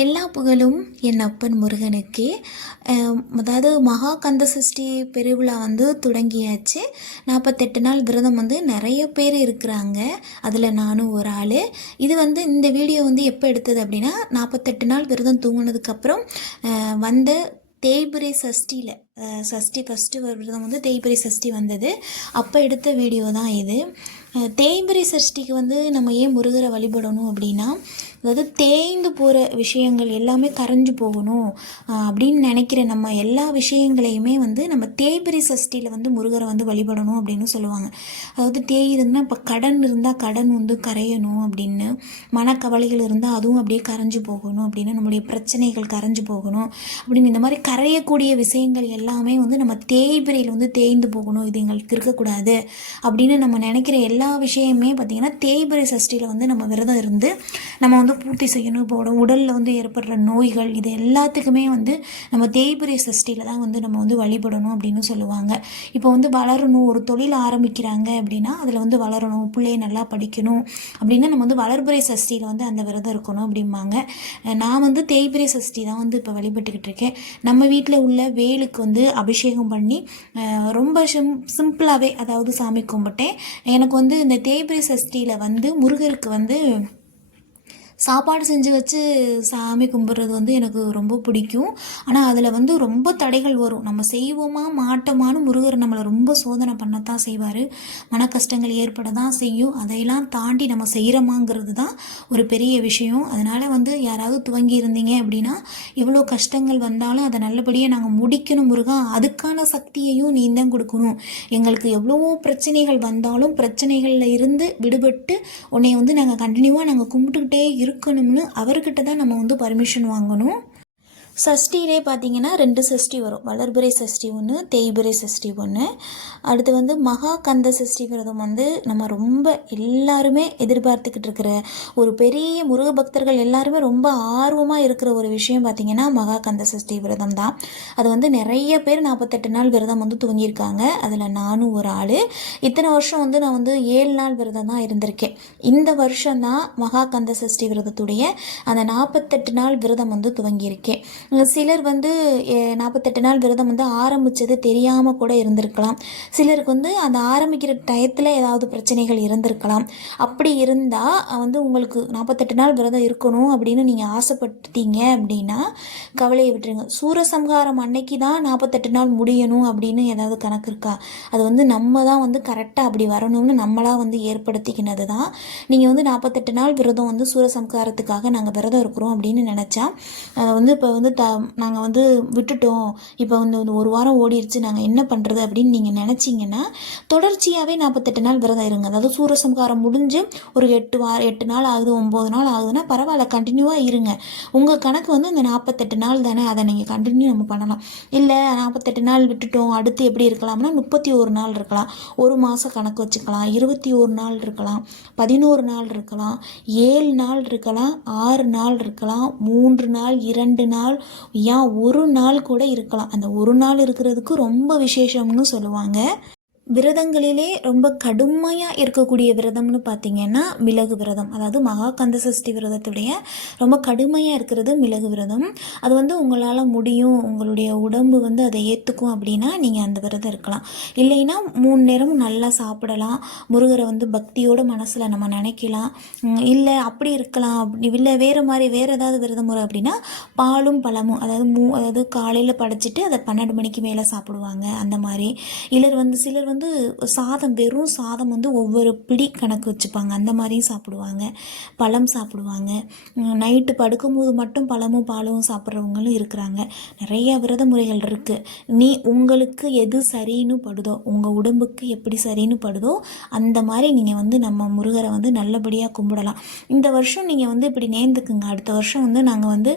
எல்லா புகழும் என் அப்பன் முருகனுக்கு. அதாவது மகா கந்த சஷ்டி பெருவிழா தொடங்கியாச்சு. 48 நாள் விரதம் நிறைய பேர் இருக்கிறாங்க. அதில் நானும் ஒரு ஆள். இது இந்த வீடியோ எப்போ எடுத்தது அப்படின்னா, 48 நாள் விரதம் தூங்கினதுக்கப்புறம் வந்த தேய்பிரை சஷ்டியில் சஷ்டி ஃபஸ்ட்டு விரதம் தேய்பிரை சஷ்டி வந்தது. அப்போ எடுத்த வீடியோ தான் இது. தேய்பிரை சஷ்டிக்கு நம்ம ஏன் முருகரை வழிபடணும் அப்படின்னா, அதாவது தேய்ந்து போகிற விஷயங்கள் எல்லாமே கரைஞ்சு போகணும் அப்படின்னு நினைக்கிற நம்ம எல்லா விஷயங்களையுமே நம்ம தேய்பிரை சஷ்டியில் முருகரை வழிபடணும் அப்படின்னு சொல்லுவாங்க. அதாவது தேய் இருந்தால் இப்போ கடன் இருந்தால் கடன் கரையணும் அப்படின்னு, மனக்கவலைகள் இருந்தால் அதுவும் அப்படியே கரைஞ்சு போகணும் அப்படின்னு, நம்முடைய பிரச்சனைகள் கரைஞ்சு போகணும் அப்படின்னு, இந்த மாதிரி கரையக்கூடிய விஷயங்கள் எல்லாமே நம்ம தேய்பிரையில் தேய்ந்து போகணும், இது எங்களுக்கு இருக்கக்கூடாது அப்படின்னு நம்ம நினைக்கிற எல்லா விஷயமே பார்த்திங்கன்னா தேய்பிரை சஷ்டியில் நம்ம விரதம் இருந்து நம்ம பூர்த்தி செய்யணும். இப்போ உடலில் ஏற்படுற நோய்கள் இது எல்லாத்துக்குமே நம்ம தேய்பிரை சஷ்டியில் தான் நம்ம வழிபடணும் அப்படின்னு சொல்லுவாங்க. இப்போ வளரணும், ஒரு தொழில் ஆரம்பிக்கிறாங்க அப்படின்னா அதில் வளரணும், பிள்ளைய நல்லா படிக்கணும் அப்படின்னா நம்ம வளர்பிறை சஷ்டியில் அந்த விரதம் இருக்கணும் அப்படிம்பாங்க. நான் தேய்பிரை சஷ்டி தான் இப்போ வழிபட்டுக்கிட்டு இருக்கேன். நம்ம வீட்டில் உள்ள வேலுக்கு அபிஷேகம் பண்ணி ரொம்ப சிம்பிளாகவே அதாவது சாமி கும்பிட்டேன். எனக்கு இந்த தேய்பிரை சஷ்டியில் முருகருக்கு சாப்பாடு செஞ்சு வச்சு சாமி கும்பிட்றது எனக்கு ரொம்ப பிடிக்கும். ஆனால் அதில் ரொம்ப தடைகள் வரும். நம்ம செய்வோமா மாட்டோமான்னு முருகர் நம்மளை ரொம்ப சோதனை பண்ணத்தான் செய்வார். மன கஷ்டங்கள் ஏற்பட தான் செய்யும். அதையெல்லாம் தாண்டி நம்ம செய்கிறோமாங்கிறது தான் ஒரு பெரிய விஷயம். அதனால் யாராவது துவங்கி இருந்தீங்க அப்படின்னா, எவ்வளோ கஷ்டங்கள் வந்தாலும் அதை நல்லபடியாக நாங்கள் முடிக்கணும் முருகா, அதுக்கான சக்தியையும் நீ தான் கொடுக்கணும். எங்களுக்கு எவ்வளோ பிரச்சனைகள் வந்தாலும் பிரச்சனைகளில் இருந்து விடுபட்டு உன்னை நாங்கள் கண்டினியூவாக நாங்கள் கும்பிட்டுக்கிட்டே இருக்கணும்னு அவர்கிட்ட தான் நம்ம பர்மிஷன் வாங்கணும். சஷ்டியிலே பார்த்திங்கன்னா 2 சஷ்டி வரும். வளர்பிறை சஷ்டி ஒன்று, தேய்பிறை சஷ்டி ஒன்று. அடுத்து மகா கந்த சஷ்டி விரதம் நம்ம ரொம்ப எல்லாருமே எதிர்பார்த்துக்கிட்டு இருக்கிற ஒரு பெரிய முருக பக்தர்கள் எல்லாருமே ரொம்ப ஆர்வமாக இருக்கிற ஒரு விஷயம் பார்த்திங்கன்னா மகா கந்த சஷ்டி விரதம் தான். அது நிறைய பேர் 48 நாள் விரதம் துவங்கியிருக்காங்க. அதில் நானும் ஒரு ஆள். இத்தனை வருஷம் நான் 7 நாள் விரதம் தான் இருந்திருக்கேன். இந்த வருஷம்தான் மகா கந்த சஷ்டி விரதத்துடைய அந்த 48 நாள் விரதம் துவங்கியிருக்கேன். சிலர் 48 நாள் விரதம் ஆரம்பித்தது தெரியாமல் கூட இருந்திருக்கலாம். சிலருக்கு அந்த ஆரம்பிக்கிற டயத்தில் ஏதாவது பிரச்சனைகள் இருந்திருக்கலாம். அப்படி இருந்தால் உங்களுக்கு 48 நாள் விரதம் இருக்கணும் அப்படின்னு நீங்கள் ஆசைப்பட்டீங்க அப்படின்னா கவலையை விட்டுருங்க. சூரசம்ஹாரம் அன்னைக்கு தான் 48 நாள் முடியணும் அப்படின்னு ஏதாவது கணக்கு இருக்கா? அது நம்ம தான் கரெக்டாக அப்படி வரணும்னு நம்மளாக ஏற்படுத்திக்கினது தான். நீங்கள் 48 நாள் விரதம் சூரசம்ஹாரத்துக்காக நாங்கள் விரதம் இருக்கிறோம் அப்படின்னு நினச்சா இப்போ நாங்கள் விட்டுட்டோம், இப்போ ஒரு வாரம் ஓடிடுச்சு, நாங்கள் என்ன பண்ணுறது அப்படின்னு நீங்கள் நினச்சிங்கன்னா தொடர்ச்சியாகவே 48 நாள் விரதம் இருங்க. அதாவது சூரசம்ஹாரம் முடிஞ்சு ஒரு 8 நாள் ஆகுது, 9 நாள் ஆகுதுன்னா பரவாயில்ல, கண்டினியூவாக இருங்க. உங்கள் கணக்கு இந்த 48 நாள் தானே, அதை நீங்கள் கண்டினியூ நம்ம பண்ணலாம். இல்லை 48 நாள் விட்டுட்டோம், அடுத்து எப்படி இருக்கலாம்னா 31 நாள் இருக்கலாம், ஒரு மாதம் கணக்கு வச்சுக்கலாம், 21 நாள் இருக்கலாம், 11 நாள் இருக்கலாம், 7 நாள் இருக்கலாம், 6 நாள் இருக்கலாம், 3 நாள், 2 நாள், ஏன் ஒரு நாள் கூட இருக்கலாம். அந்த ஒரு நாள் இருக்கிறதுக்கு ரொம்ப விசேஷம்னு சொல்லுவாங்க. விரதங்களிலே ரொம்ப கடுமையாக இருக்கக்கூடிய விரதம்னு பார்த்திங்கன்னா மிளகு விரதம். அதாவது மகா கந்த சஷ்டி விரதத்துடைய ரொம்ப கடுமையாக இருக்கிறது மிளகு விரதம். அது உங்களால் முடியும், உங்களுடைய உடம்பு அதை ஏற்றுக்கும் அப்படின்னா நீங்கள் அந்த விரதம் இருக்கலாம். இல்லைன்னா 3 நேரமும் நல்லா சாப்பிடலாம், முருகரை பக்தியோட மனசில் நம்ம நினைக்கலாம். இல்லை அப்படி இருக்கலாம், அப்படி இல்லை வேறு மாதிரி வேறு ஏதாவது விரதம் முறை அப்படின்னா பாலும் பழமும், அதாவது காலையில் படைச்சிட்டு அதை 12 மணிக்கு மேலே சாப்பிடுவாங்க. அந்த மாதிரி சிலர் சாதம், வெறும் சாதம் ஒவ்வொரு பிடி கணக்கு வச்சுப்பாங்க, அந்த மாதிரியும் சாப்பிடுவாங்க. பழம் சாப்பிடுவாங்க. நைட்டு படுக்கும்போது மட்டும் பழமும் பாலும் சாப்பிட்றவங்களும் இருக்கிறாங்க. நிறைய விரத முறைகள் இருக்குது. உங்களுக்கு எது சரின்னு படுதோ, உங்கள் உடம்புக்கு எப்படி சரின்னு படுதோ அந்த மாதிரி நீங்கள் நம்ம முருகரை நல்லபடியாக கும்பிடலாம். இந்த வருஷம் நீங்கள் இப்படி நேர்ந்துக்குங்க. அடுத்த வருஷம் நாங்கள்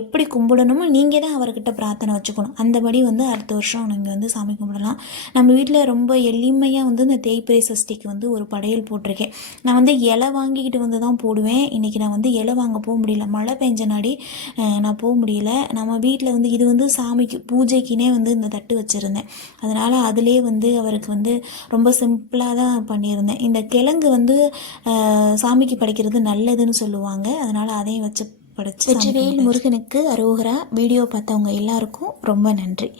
எப்படி கும்பிடணுமோ நீங்கள் தான் அவர்கிட்ட பிரார்த்தனை வச்சுக்கணும். அந்தபடி அடுத்த வருஷம் நீங்கள் சாமி கும்பிடலாம். நம்ம வீட்டில் ரொம்ப எளிமையாக இந்த தேய்பிரை சஷ்டிக்கு ஒரு படையல் போட்டிருக்கேன். நான் இலை வாங்கிக்கிட்டு தான் போடுவேன். இன்றைக்கி நான் இலை வாங்க போக முடியல, மழை பெஞ்ச நாடி நான் போக முடியல. நம்ம வீட்டில் இது சாமிக்கு பூஜைக்குனே இந்த தட்டு வச்சுருந்தேன். அதனால் அதிலே அவருக்கு ரொம்ப சிம்பிளாக தான் பண்ணியிருந்தேன். இந்த கிழங்கு சாமிக்கு படைக்கிறது நல்லதுன்னு சொல்லுவாங்க. அதனால் அதையும் வச்சு படைச்சு வெற்றிவேல் முருகனுக்கு அரோகரா. வீடியோ பார்த்தவங்க எல்லாருக்கும் ரொம்ப நன்றி.